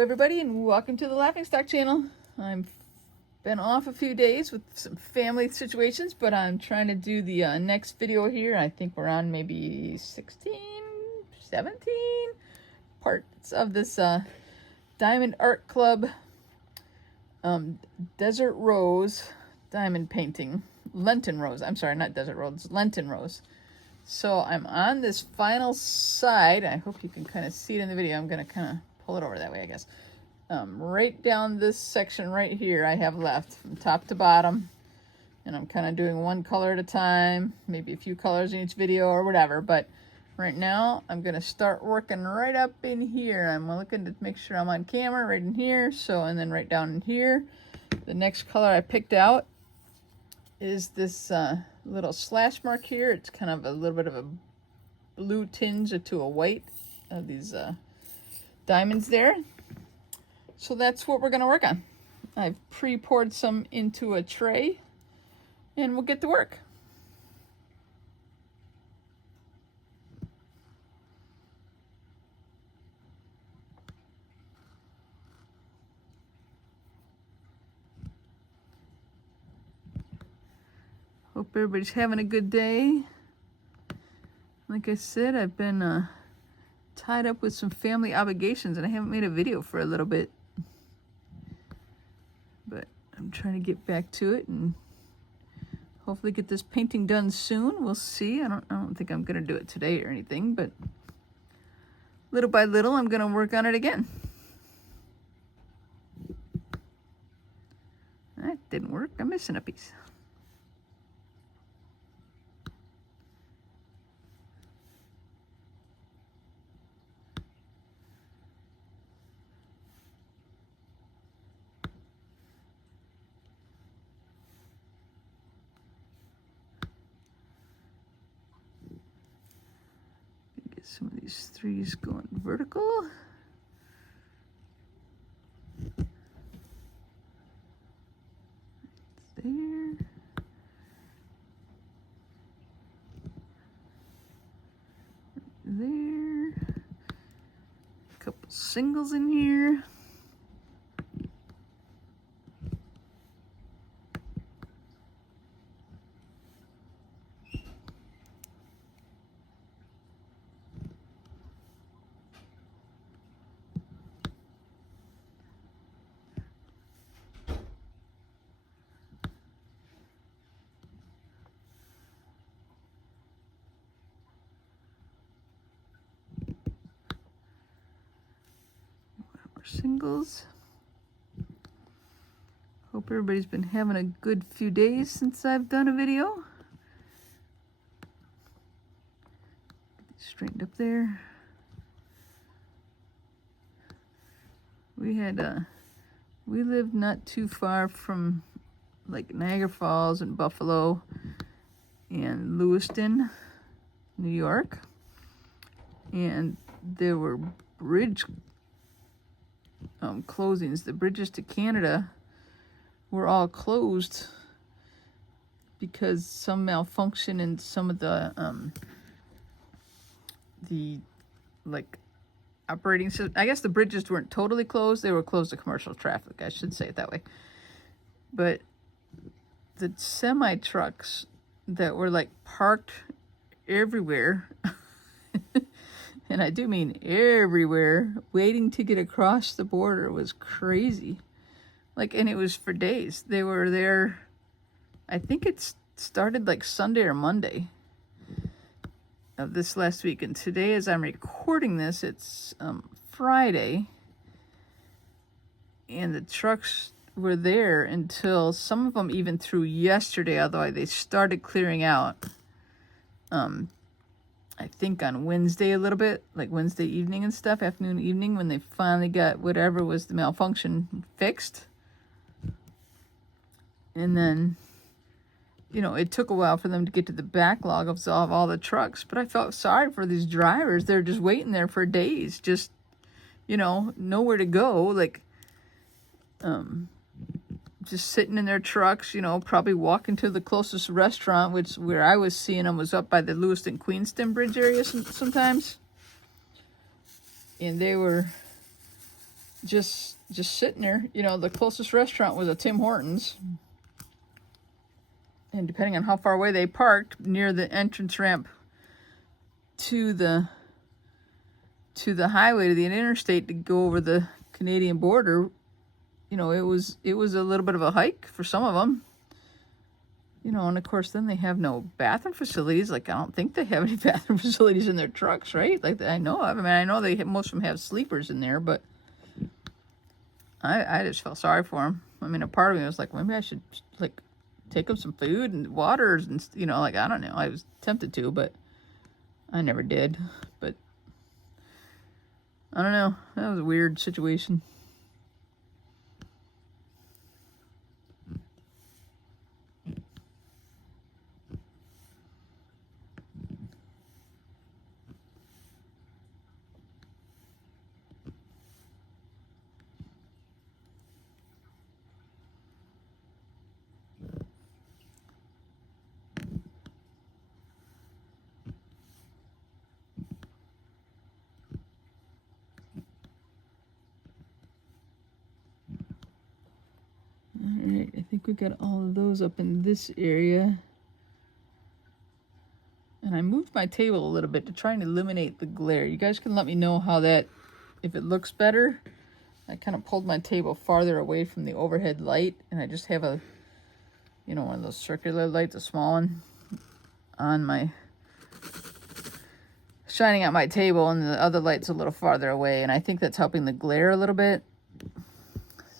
everybody, and welcome to the Laughingstock channel. I've been off a few days with some family situations, but I'm trying to do the next video here. I think we're on maybe 16, 17 parts of this Diamond Art Club Desert Rose diamond painting. Lenten Rose. I'm sorry, not Desert Rose, Lenten Rose. So I'm on this final side. I hope you can kind of see it in the video. I'm going to kind of pull it over that way, I guess. Right down this section right here I have left from top to bottom. And I'm kind of doing one color at a time, maybe a few colors in each video or whatever. But right now I'm going to start working right up in here. I'm looking to make sure I'm on camera right in here. So, and then right down in here. The next color I picked out is this little slash mark here. It's kind of a little bit of a blue tinge to a white of these diamonds there. So that's what we're going to work on. I've pre-poured some into a tray and we'll get to work. Hope everybody's having a good day. Like I said, I've been tied up with some family obligations and I haven't made a video for a little bit. But I'm trying to get back to it and hopefully get this painting done soon. We'll see. I don't think I'm gonna do it today or anything, but little by little I'm gonna work on it again. That didn't work. I'm missing a piece. Get some of these threes going vertical. There. There. A couple singles in here. Singles. Hope everybody's been having a good few days since I've done a video. Get these straightened up there. We lived not too far from like Niagara Falls and Buffalo and Lewiston, New York, and there were bridge closings. The bridges to Canada were all closed because some malfunction in some of the like operating system. I guess the bridges weren't totally closed. They were closed to commercial traffic. I should say it that way. But the semi trucks that were like parked everywhere and I do mean everywhere, waiting to get across the border was crazy. Like, and it was for days. They were there, I think it started like Sunday or Monday of this last week. And today, as I'm recording this, it's Friday. And the trucks were there until some of them even through yesterday, although they started clearing out. I think on Wednesday a little bit, like Wednesday evening and stuff, afternoon, evening, when they finally got whatever was the malfunction fixed. And then, you know, it took a while for them to get to the backlog of all the trucks. But I felt sorry for these drivers. They're just waiting there for days, just, you know, nowhere to go. Like, just sitting in their trucks, you know, probably walking to the closest restaurant, which where I was seeing them was up by the Lewiston Queenston Bridge area sometimes. And they were just sitting there. You know, the closest restaurant was a Tim Hortons. And depending on how far away they parked, near the entrance ramp to the highway, to the interstate to go over the Canadian border, you know, it was a little bit of a hike for some of them. You know, and of course then they have no bathroom facilities. Like, I don't think they have any bathroom facilities in their trucks, right? Like, I know of. I mean, I know most of them have sleepers in there, but I just felt sorry for them. I mean, a part of me was like, maybe I should, like, take them some food and waters and, you know, like, I don't know. I was tempted to, but I never did. But I don't know. That was a weird situation. Alright, I think we got all of those up in this area. And I moved my table a little bit to try and eliminate the glare. You guys can let me know how that, if it looks better. I kind of pulled my table farther away from the overhead light, and I just have a, you know, one of those circular lights, a small one, on my, shining at my table, and the other light's a little farther away, and I think that's helping the glare a little bit.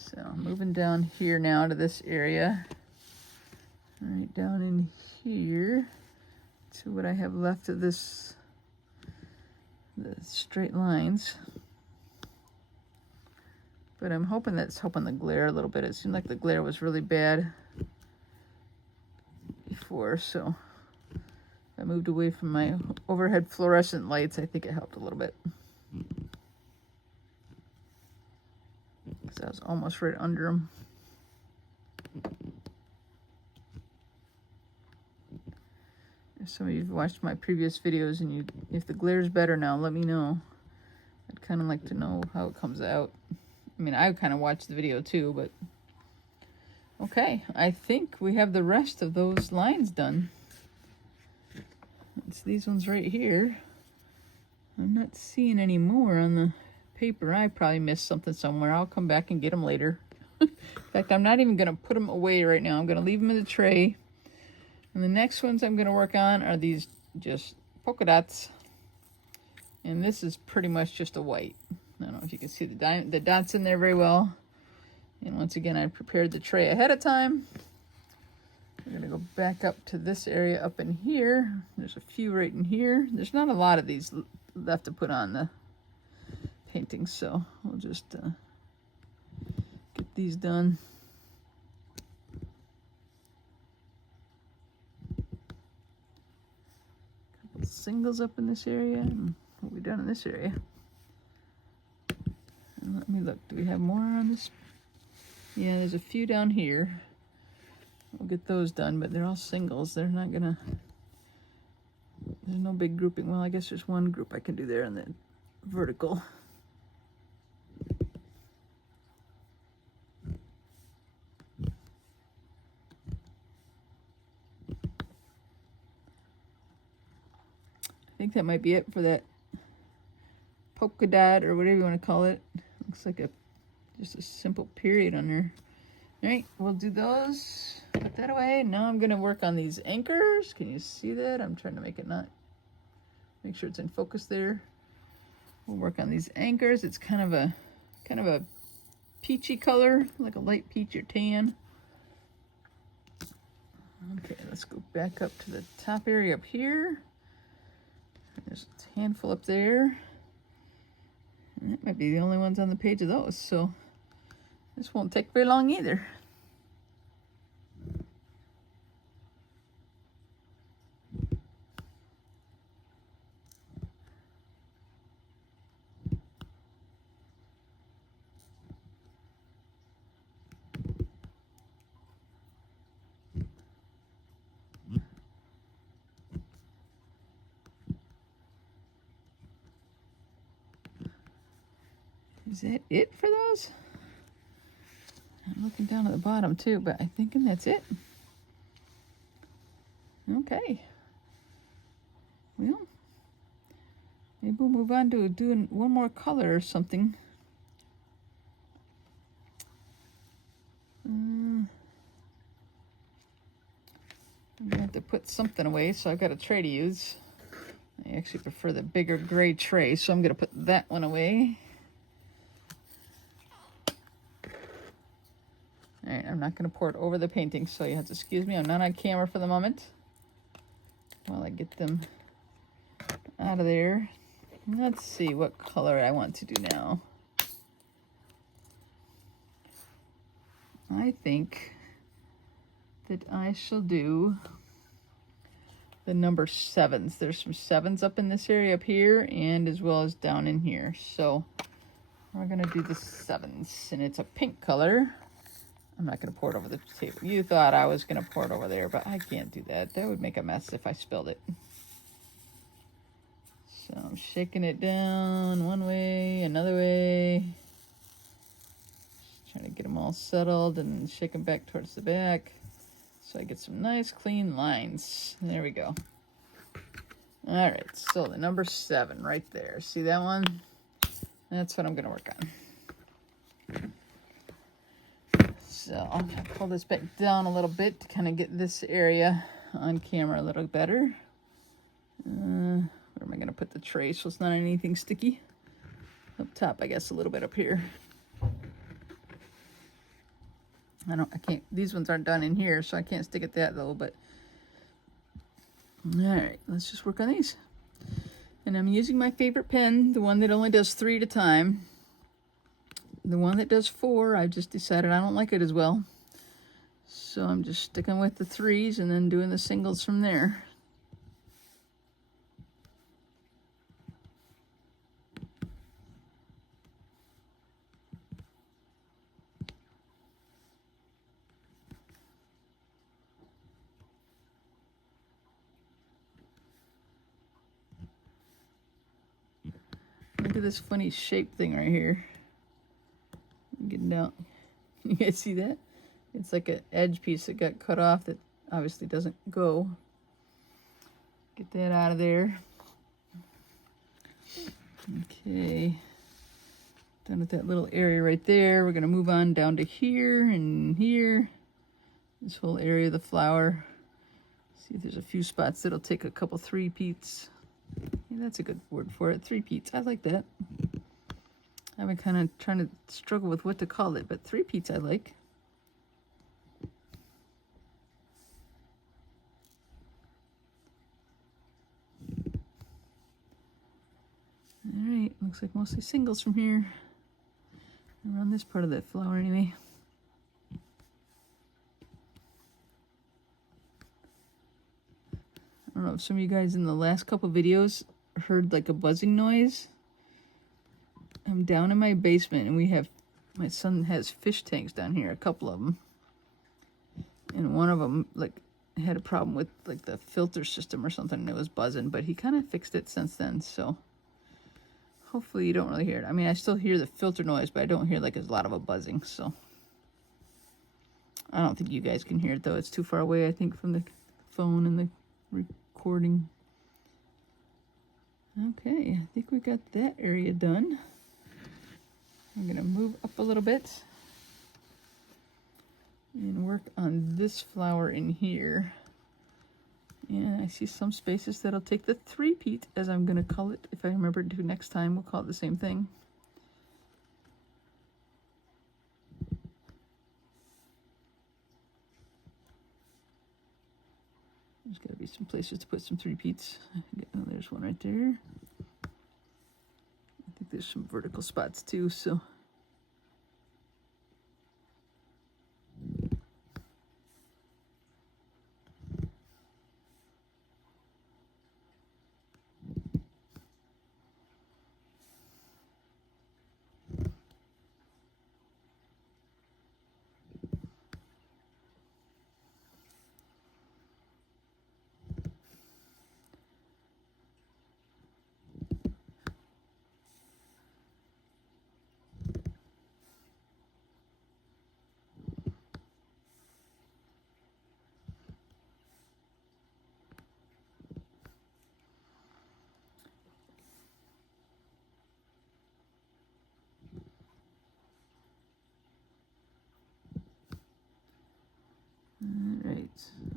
So moving down here now to this area, right down in here to what I have left of this, the straight lines. But I'm hoping that's helping the glare a little bit. It seemed like the glare was really bad before, so I moved away from my overhead fluorescent lights. I think it helped a little bit. Because I was almost right under them. If some of you have watched my previous videos and if the glare's better now, let me know. I'd kind of like to know how it comes out. I mean, I kind of watched the video too, but okay, I think we have the rest of those lines done. It's these ones right here. I'm not seeing any more on the paper. I probably missed something somewhere. I'll come back and get them later. In fact, I'm not even going to put them away right now. I'm going to leave them in the tray. And the next ones I'm going to work on are these just polka dots. And this is pretty much just a white. I don't know if you can see the dots in there very well. And once again, I prepared the tray ahead of time. We're going to go back up to this area up in here. There's a few right in here. There's not a lot of these left to put on the paintings, so we'll just get these done. Couple singles up in this area. And what we done in this area? And let me look. Do we have more on this? Yeah, there's a few down here. We'll get those done, but they're all singles. They're not gonna, there's no big grouping. Well, I guess there's one group I can do there on the vertical. I think that might be it for that polka dot or whatever you want to call it. Looks like just a simple period on there. All right, we'll do those. Put that away. Now I'm gonna work on these anchors. Can you see that? I'm trying to make sure it's in focus there. We'll work on these anchors. It's kind of a peachy color, like a light peach or tan. Okay, let's go back up to the top area up here. There's a handful up there. And that might be the only ones on the page of those, so this won't take very long either. Is that it for those? I'm looking down at the bottom too, but I'm thinking that's it. Okay. Well, maybe we'll move on to doing one more color or something. I'm gonna have to put something away, so I've got a tray to use. I actually prefer the bigger gray tray, so I'm gonna put that one away. All right, I'm not gonna pour it over the painting, so you have to excuse me. I'm not on camera for the moment while I get them out of there. Let's see what color I want to do now. I think that I shall do the number 7s. There's some 7s up in this area up here and as well as down in here. So we're gonna do the 7s, and it's a pink color. I'm not gonna pour it over the table. You thought I was gonna pour it over there, but I can't do that. That would make a mess if I spilled it. So I'm shaking it down one way, another way. Just trying to get them all settled and shake them back towards the back so I get some nice clean lines. There we go. All right, so the number 7 right there. See that one? That's what I'm gonna work on. So I'm gonna pull this back down a little bit to kind of get this area on camera a little better. Where am I gonna put the tray so it's not anything sticky? Up top, I guess, a little bit up here. I can't, these ones aren't done in here, so I can't stick at that though, but. All right, let's just work on these. And I'm using my favorite pen, the one that only does 3 at a time. The one that does 4, I've just decided I don't like it as well. So I'm just sticking with the 3s and then doing the singles from there. Look at this funny shape thing right here. I'm getting down. You guys see that? It's like an edge piece that got cut off that obviously doesn't go. Get that out of there. Okay. Done with that little area right there. We're going to move on down to here and here. This whole area of the flower. See if there's a few spots that'll take a couple 3-peats. Yeah, that's a good word for it. 3-peats. I like that. I've been kind of trying to struggle with what to call it, but 3-peats I like. All right, looks like mostly singles from here. Around this part of that flower anyway. I don't know if some of you guys in the last couple videos heard like a buzzing noise. I'm down in my basement and my son has fish tanks down here, a couple of them. And one of them like had a problem with like the filter system or something and it was buzzing, but he kind of fixed it since then, so hopefully you don't really hear it. I mean, I still hear the filter noise, but I don't hear like a lot of a buzzing, so. I don't think you guys can hear it though. It's too far away, I think, from the phone and the recording. Okay, I think we got that area done. I'm gonna move up a little bit and work on this flower in here. And I see some spaces that'll take the 3-peat, as I'm gonna call it. If I remember to next time, we'll call it the same thing. There's gotta be some places to put some 3-peats. Oh, there's one right there. I think there's some vertical spots too, so.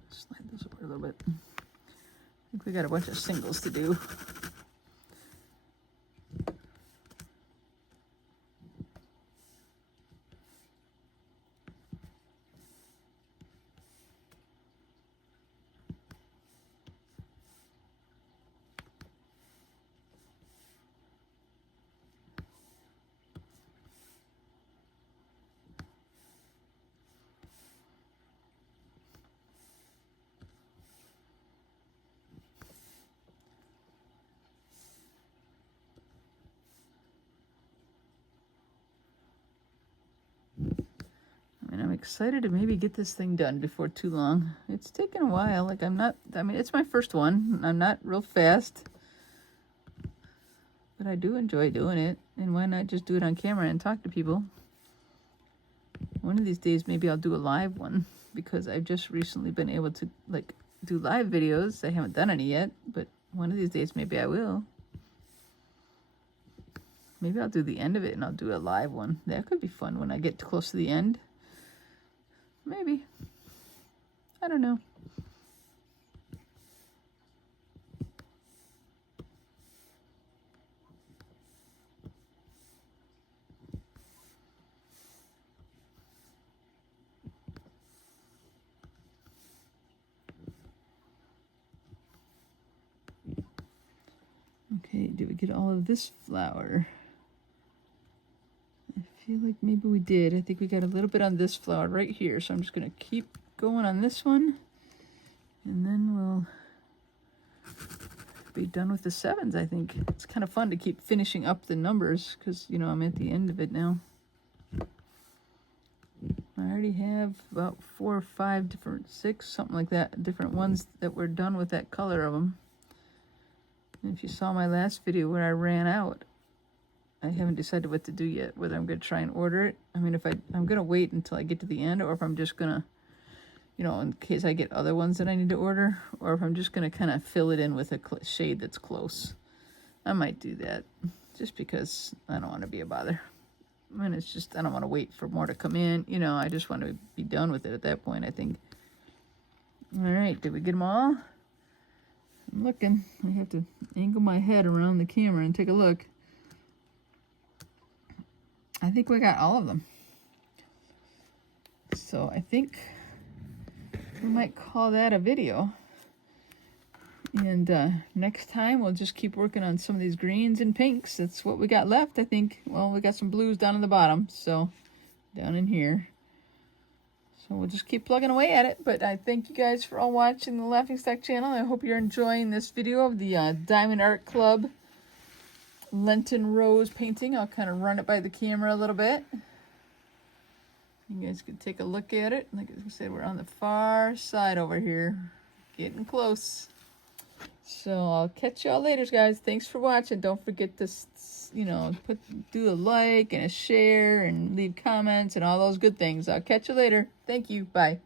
slide this over a little bit. I think we got a bunch of singles to do. And I'm excited to maybe get this thing done before too long. It's taken a while. Like I mean, it's my first one. I'm not real fast. But I do enjoy doing it. And why not just do it on camera and talk to people? One of these days, maybe I'll do a live one. Because I've just recently been able to, like, do live videos. I haven't done any yet. But one of these days, maybe I will. Maybe I'll do the end of it and I'll do a live one. That could be fun when I get close to the end. Maybe. I don't know. Okay, did we get all of this flower? I feel like maybe we did. I think we got a little bit on this flower right here. So I'm just going to keep going on this one. And then we'll be done with the 7s, I think. It's kind of fun to keep finishing up the numbers because, you know, I'm at the end of it now. I already have about 4 or 5 different, 6, something like that, different ones that were done with that color of them. And if you saw my last video where I ran out, I haven't decided what to do yet, whether I'm going to try and order it. I mean, I'm going to wait until I get to the end, or if I'm just going to, you know, in case I get other ones that I need to order, or if I'm just going to kind of fill it in with a shade that's close. I might do that, just because I don't want to be a bother. I mean, it's just, I don't want to wait for more to come in. You know, I just want to be done with it at that point, I think. All right, did we get them all? I'm looking. I have to angle my head around the camera and take a look. I think we got all of them. So I think we might call that a video. And next time we'll just keep working on some of these greens and pinks. That's what we got left, I think. Well, we got some blues down in the bottom, so down in here. So we'll just keep plugging away at it. But I thank you guys for all watching the Laughingstock channel. I hope you're enjoying this video of the Diamond Art Club Lenten Rose painting. I'll kind of run it by the camera a little bit. You guys can take a look at it. Like I said, we're on the far side over here. Getting close. So I'll catch y'all later, guys. Thanks for watching. Don't forget to, you know, do a like and a share and leave comments and all those good things. I'll catch you later. Thank you. Bye.